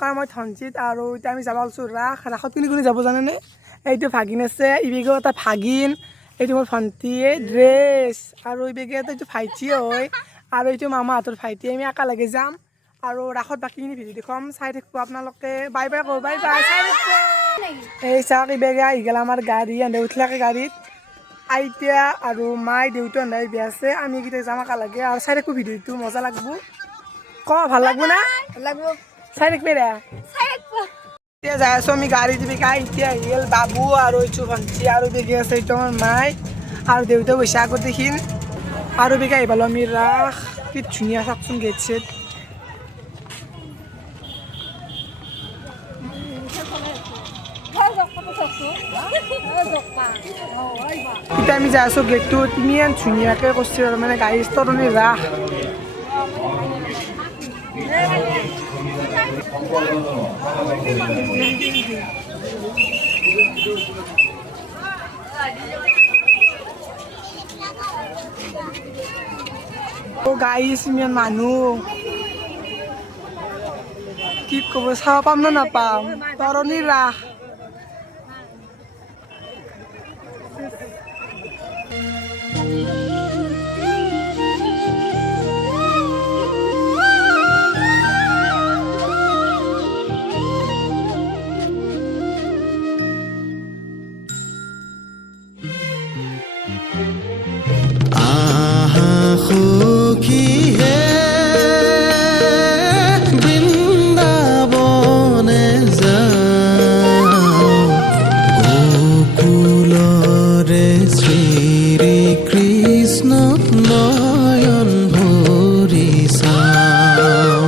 নমস্কাৰ, মই ধনজিত আৰু এতিয়া আমি যাব ওলাইছোঁ ৰাসত কোনে কোনে যাব জানেনে? এইটো ভাগিন আছে, ইবেগেও এটা ভাগিন, এইটো মোৰ ভণ্টি ড্ৰেছ আৰু ইবেগে এইটো ভাইটি হয় আৰু এইটো মামাহঁতৰ ভাইটি। আমি একেলগে যাম আৰু ৰাসত বাকীখিনি ভিডিঅ' দেখুৱাম, চাই থাকিব আপোনালোকে। বাই বাই কওঁ, বাই বাই, চাই থাকিব। এই চাওক ইবেগে আহি গ'ল আমাৰ গাড়ী, এনে উঠিলাকে গাড়ীত আইতা আৰু মাই দেউতা এনে বিয়া আছে। আমি এইকেইটা যাম একেলগে আৰু চাই থাকিব ভিডিঅ'টো, মজা লাগব। ভাল লাগব না? লাগব, চাই থাকবি রে। এতিয়া যাই আছো আমি গাড়ী দিবি কাই। এতিয়া আহি গ'ল বাবু আৰু এইটো ভণ্টি আৰু বেগে আছে এইটো আমাৰ মাই আৰু দেউতা গৈছে আগত দেখিন আৰু বেগে আহি পালোঁ আমি ৰাস। কি ধুনীয়া চাওকচোন গেট ছেট। এতিয়া আমি যাই আছো গেটটোত, ইমান ধুনীয়াকৈ কৰিছে আৰু মানে গাড়ী তৰণি ৰাস। গাইছ ইমান মানুহ, কি ক'ব, চাব পাম না নাপাম, তৰণি ৰাস। সখী হে বৃন্দাবনে যাওঁ, গোকুলৰে শ্ৰীকৃষ্ণ নয়ন ভৰি চাওঁ।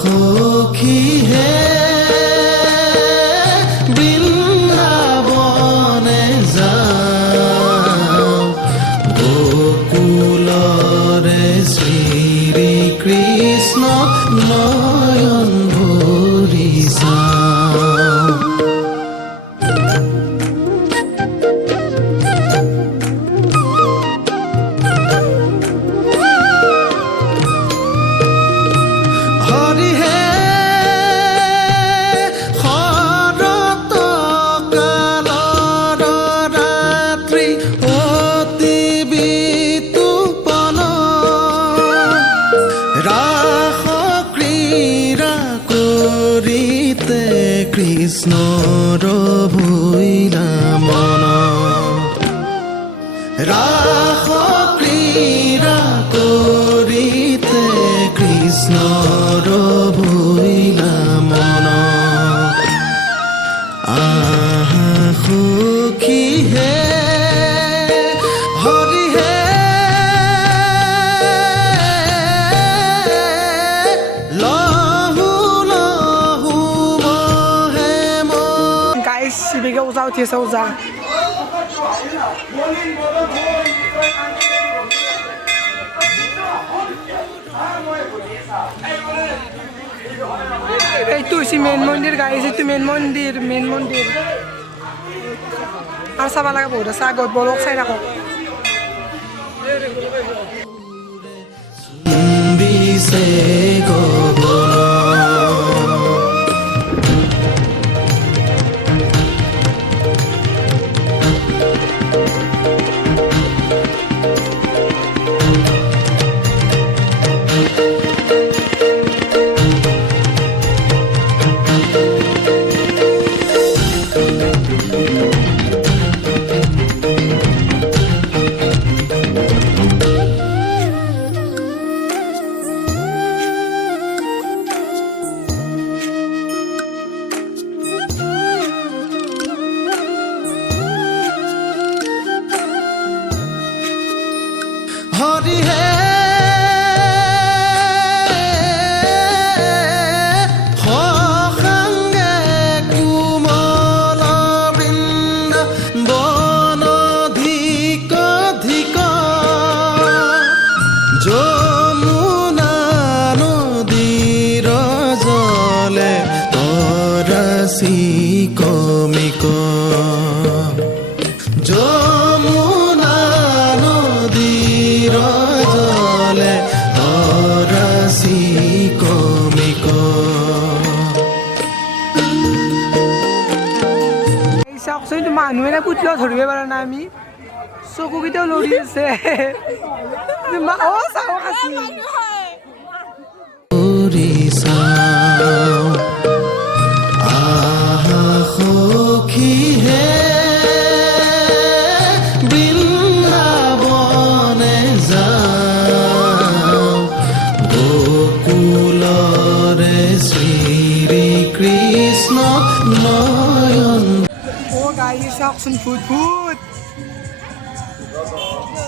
সখী হে বৃন্দাবনে যাওঁ, গোকুলৰে শ্ৰীকৃষ্ণ নয়ন ভৰি চাওঁ। হৰি হে শৰৎ কালৰ ৰাত্ৰি অতি বিতুপন, ৰাস ক্ৰীড়া কৰিতে কৃষ্ণৰ ভৈলা মন, ৰাস ক্ৰীড়া কৰিতে কৃষ্ণৰ ভৈলা মন। সখী হে হৰি হে লহু লহু মহে মন। গাইছ ইবেগে ওজা উঠি আছে, ওজা। এইটো হৈছে মেইন মন্দিৰ গাইছ, এইটো মেইন মন্দিৰ আৰু চাব লগা বহুত আছে। আগত বলক চাই থাকক। চুম্বিছে গগন, মানে পুতলেও ধৰিব পৰা নাই আমি চকুকেইটাও লৰি আছে অ চাও খাচি চাওঁ আহা সখী হে বৃন্দাবনে যাওঁ গোকুলৰে শ্ৰীকৃষ্ণ নয়ন অ গাই চাওকচোন ভূত ভূত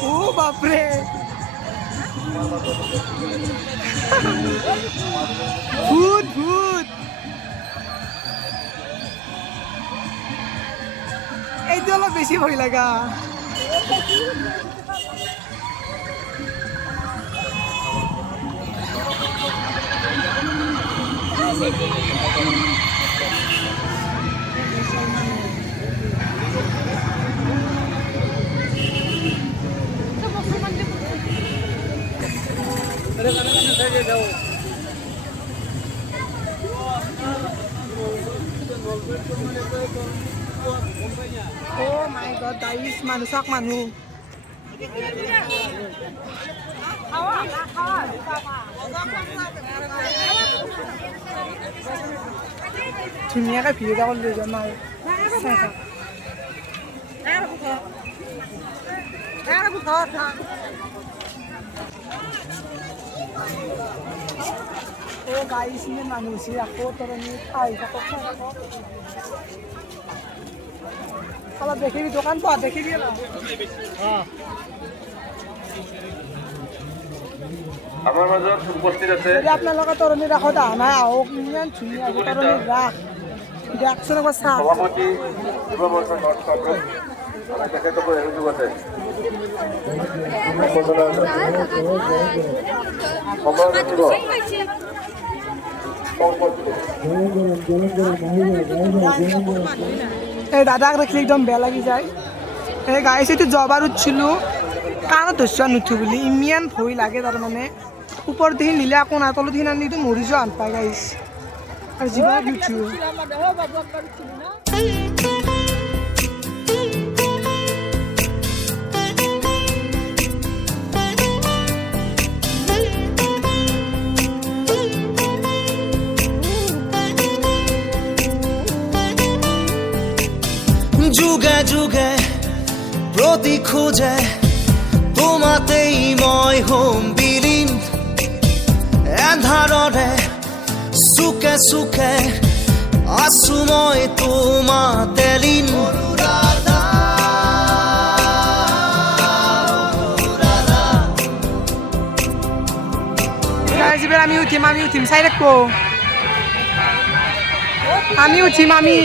ও বাপৰে ভূত ভূত এইটো অলপ বেছি ভয় লগা Oh my god, guys, manusak manu. ধুনীয়াকৈ ভিডিঅ' এটা কৰি লৈ যাম আৰু চাই থাক অ' গাইছ ইমান মানুহ হৈছে আকৌ তৰণি খাই থাকক চাই থাকক অলপ দেখিবি দোকান পোৱা দেখিবি আমাৰ মাজত উপস্থিত আছে যদি আপোনালোকে তৰণি ৰাসত অহা নাই আহক ইমান ধুনীয়া তৰণিৰ ৰাস দেখচোন একবাৰ চাওক সভাপতি যুৱ মঞ্চ নৰ্থ কংগ্ৰেছ তেখেতসকল অভিযোগ আছে সময় থাকিব এই দাদাক দেখিলে একদম বেয়া লাগি যায় এই গাইছ এইটো জবাৰ উঠিছিলোঁ কাণত ধৰিছোঁ নুঠো বুলি ইমান ভয় লাগে তাৰমানে ওপৰত দেখি নিলে আকৌ নাই তলত দেখি নানিটো মৰি যোৱা আন পাই গাইছ আৰু জীৱনত নুঠো যুগে যুগে প্ৰতি খোজে তোমাতেই মই হ'ম বিলীন এন্ধাৰৰে চুকে চুকে আছো মই তোমাতে লীন গাইছ এবাৰ আমি উঠিম চাই ৰাখব আমি উঠিম আমি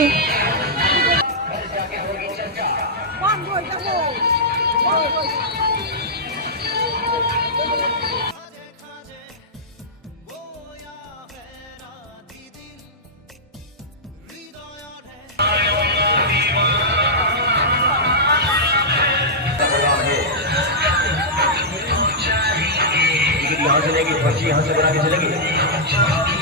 यहाँ चलेगी पर्ची यहाँ से बना के चलेगी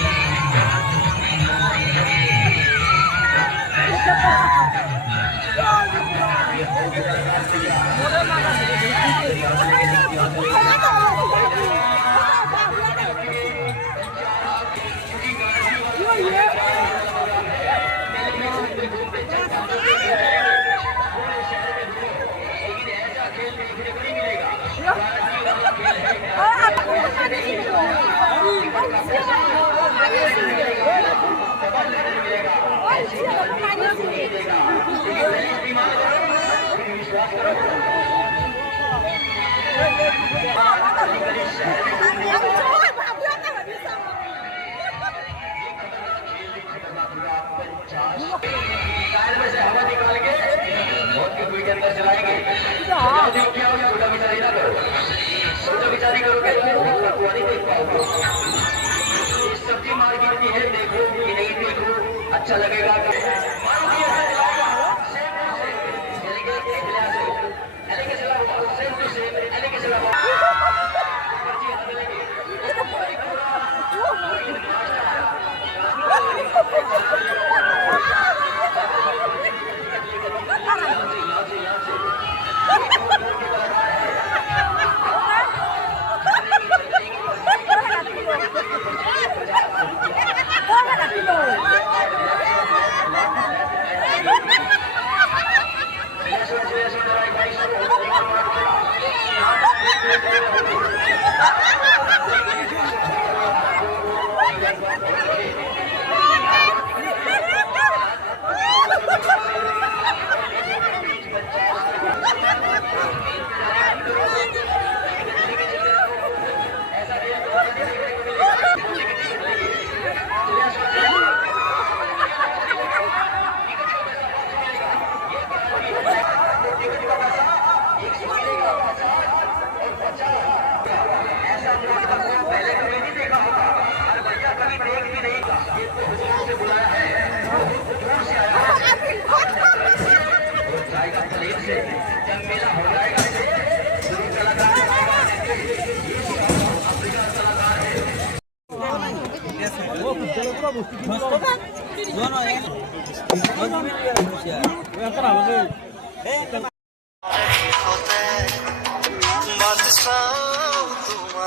सब्जी मार्केट की है देखो कि नहीं देखो अच्छा लगेगा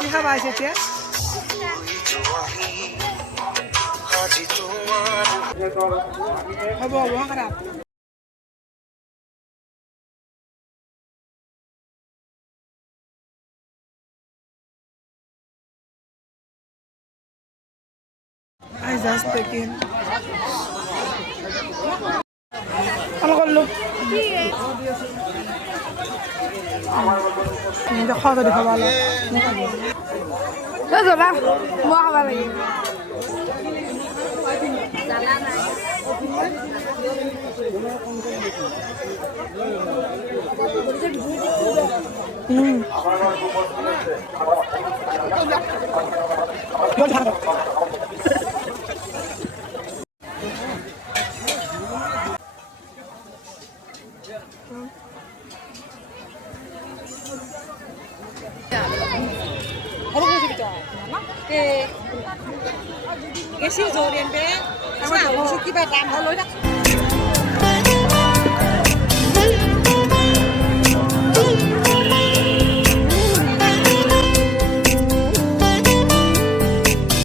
কি খাবা আছে এতিয়া হ'ব খারাপ I just taking ano করলো দেখা তো দেখা ভালো যাবা মই খাবা লাগে cái siêu dầu đèn bé, sao không kiba đam nó lối đó.